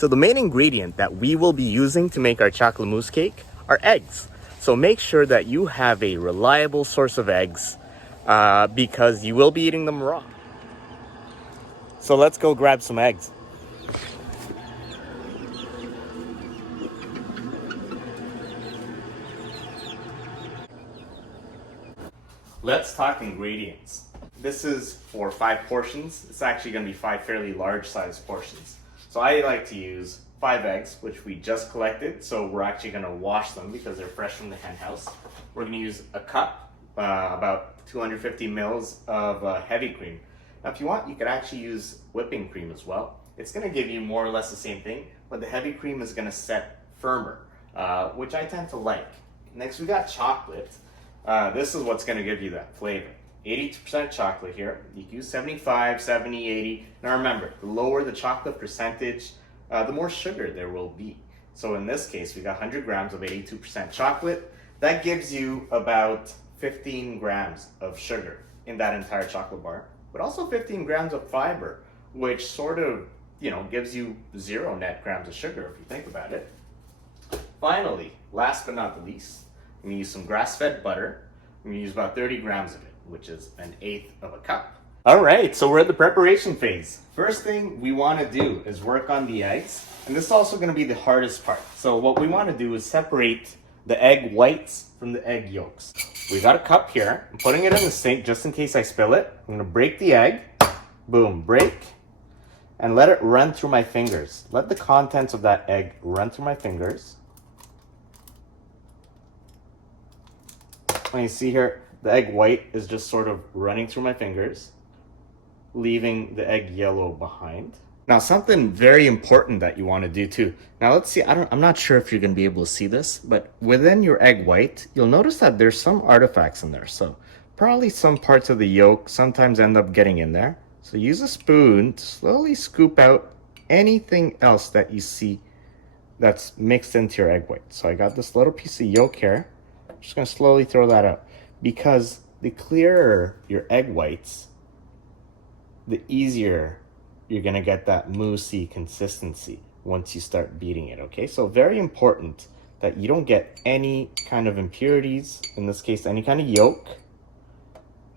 So the main ingredient that we will be using to make our chocolate mousse cake are eggs. So make sure that you have a reliable source of eggs because you will be eating them raw. So let's go grab some eggs. Let's talk ingredients. This is for 5 portions. It's actually going to be 5 fairly large sized portions. So I like to use 5 eggs, which we just collected. So we're actually going to wash them because they're fresh from the hen house. We're going to use a cup, about 250 mils of heavy cream. Now if you want, you could actually use whipping cream as well. It's going to give you more or less the same thing, but the heavy cream is going to set firmer, which I tend to like. Next we got chocolate. This is what's going to give you that flavor. 82% chocolate here. You can use 75, 70, 80. Now remember, the lower the chocolate percentage, the more sugar there will be. So in this case, we got 100 grams of 82% chocolate. That gives you about 15 grams of sugar in that entire chocolate bar, but also 15 grams of fiber, which sort of, gives you 0 net grams of sugar if you think about it. Finally, last but not the least, I'm going to use some grass-fed butter. I'm going to use about 30 grams of it, which is 1/8 of a cup. All right, so we're at the preparation phase. First thing we want to do is work on the eggs, and this is also going to be the hardest part. So what we want to do is separate the egg whites from the egg yolks. We got a cup here. I'm putting it in the sink just in case I spill it. I'm going to break the egg. Boom, break. And let it run through my fingers. Let the contents of that egg run through my fingers. And you see here, the egg white is just sort of running through my fingers, leaving the egg yellow behind. Now, something very important that you want to do too. Now, let's see, I'm not sure if you're going to be able to see this, but within your egg white, you'll notice that there's some artifacts in there. So probably some parts of the yolk sometimes end up getting in there. So use a spoon to slowly scoop out anything else that you see that's mixed into your egg white. So I got this little piece of yolk here. I'm just going to slowly throw that out, because the clearer your egg whites, the easier you're going to get that moussey consistency once you start beating it, okay? So very important that you don't get any kind of impurities, in this case any kind of yolk,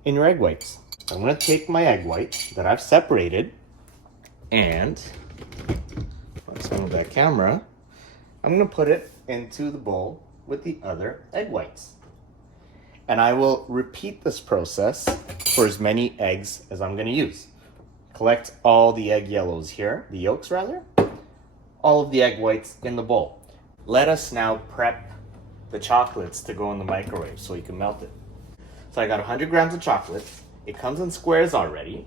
in your egg whites. I'm going to take my egg white that I've separated, and let's move that camera. I'm going to put it into the bowl with the other egg whites. And I will repeat this process for as many eggs as I'm going to use. Collect all the egg yellows here, the yolks rather, all of the egg whites in the bowl. Let us now prep the chocolates to go in the microwave so you can melt it. So I got 100 grams of chocolate. It comes in squares already.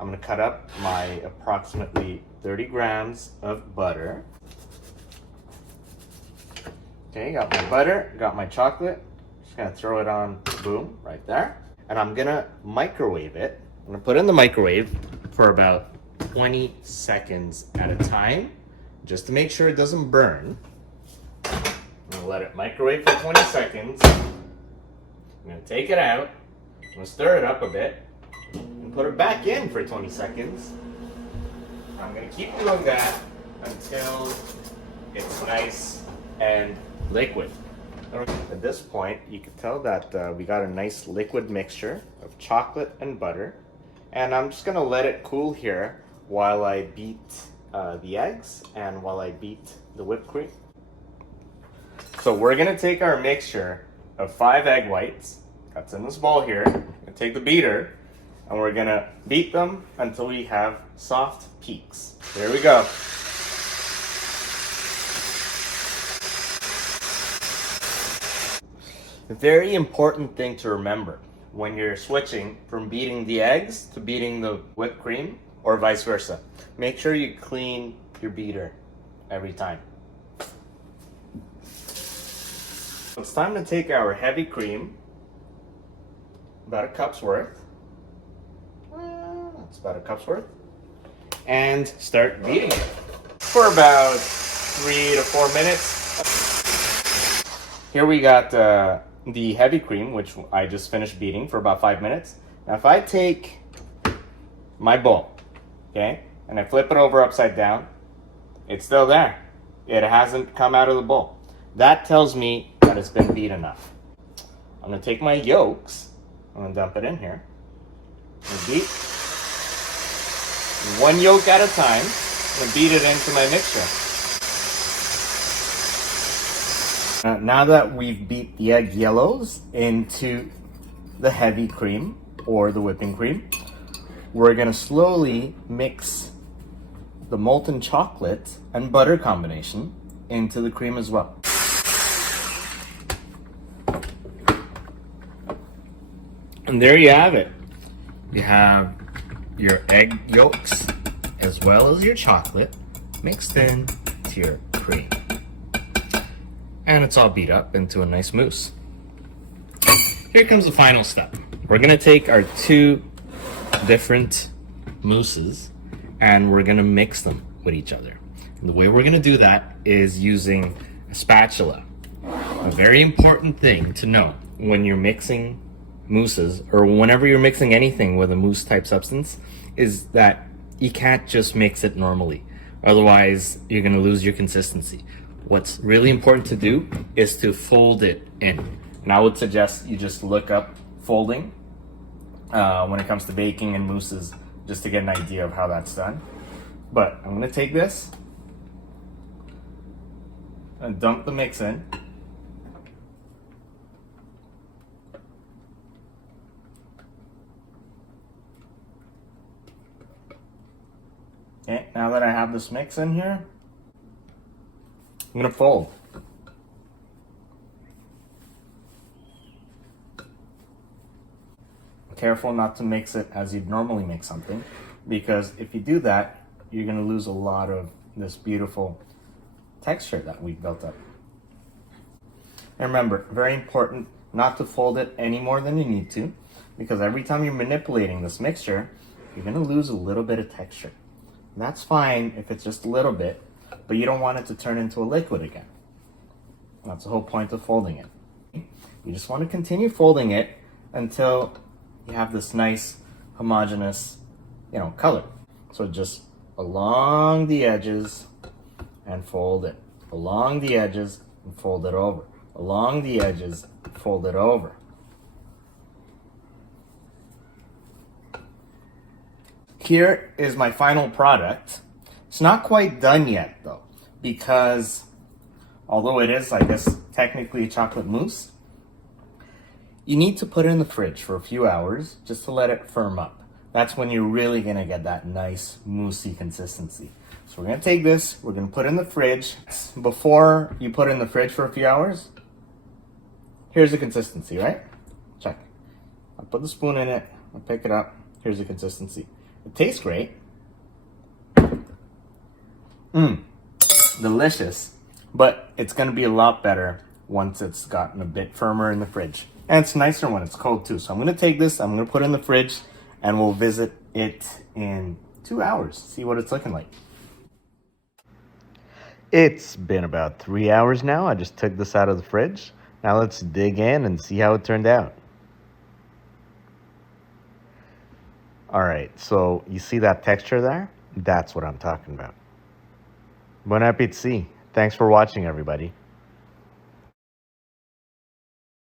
I'm going to cut up my approximately 30 grams of butter. Okay, got my butter, got my chocolate. Just gonna throw it on, boom, right there. And I'm gonna microwave it. I'm gonna put it in the microwave for about 20 seconds at a time, just to make sure it doesn't burn. I'm gonna let it microwave for 20 seconds. I'm gonna take it out. I'm gonna stir it up a bit and put it back in for 20 seconds. I'm gonna keep doing that until it's nice and liquid. At this point, you can tell that we got a nice liquid mixture of chocolate and butter. And I'm just gonna let it cool here while I beat the eggs and while I beat the whipped cream. So we're gonna take our mixture of 5 egg whites, that's in this bowl here, and take the beater, and we're gonna beat them until we have soft peaks. There we go. A very important thing to remember when you're switching from beating the eggs to beating the whipped cream, or vice versa. Make sure you clean your beater every time. It's time to take our heavy cream, about a cup's worth. That's about a cup's worth. And start beating it for about 3 to 4 minutes. Here we got the heavy cream, which I just finished beating for about 5 minutes. Now if I take my bowl, okay, and I flip it over upside down, It's still there. It hasn't come out of the bowl. That tells me that it's been beat enough. I'm gonna take my yolks, I'm gonna dump it in here, and beat one yolk at a time. I'm gonna beat it into my mixture. Now that we've beat the egg yellows into the heavy cream or the whipping cream, we're gonna slowly mix the molten chocolate and butter combination into the cream as well. And there you have it. You have your egg yolks as well as your chocolate mixed in to your cream. And it's all beat up into a nice mousse. Here comes the final step. We're gonna take our two different mousses and we're gonna mix them with each other. And the way we're gonna do that is using a spatula. A very important thing to know when you're mixing mousses, or whenever you're mixing anything with a mousse type substance, is that you can't just mix it normally. Otherwise, you're gonna lose your consistency. What's really important to do is to fold it in. And I would suggest you just look up folding when it comes to baking and mousses, just to get an idea of how that's done. But I'm gonna take this and dump the mix in. Okay, now that I have this mix in here, I'm gonna fold. Careful not to mix it as you'd normally mix something, because if you do that, you're gonna lose a lot of this beautiful texture that we've built up. And remember, very important not to fold it any more than you need to, because every time you're manipulating this mixture, you're gonna lose a little bit of texture. And that's fine if it's just a little bit, but you don't want it to turn into a liquid again. That's the whole point of folding it. You just want to continue folding it until you have this nice homogeneous, color. So just along the edges and fold it. Along the edges and fold it over. Along the edges, fold it over. Here is my final product. It's not quite done yet though, because although it is, I guess, technically a chocolate mousse, you need to put it in the fridge for a few hours just to let it firm up. That's when you're really gonna get that nice moussey consistency. So we're gonna take this, we're gonna put it in the fridge. Before you put it in the fridge for a few hours, here's the consistency, right? Check. I'll put the spoon in it, I'll pick it up, here's the consistency. It tastes great. Delicious. But it's gonna be a lot better once it's gotten a bit firmer in the fridge. And it's nicer when it's cold too. So I'm gonna take this, I'm gonna put it in the fridge, and we'll visit it in 2 hours, see what it's looking like. It's been about 3 hours now. I just took this out of the fridge. Now let's dig in and see how it turned out. All right, so you see that texture there? That's what I'm talking about. Bon appétit. Thanks for watching, everybody.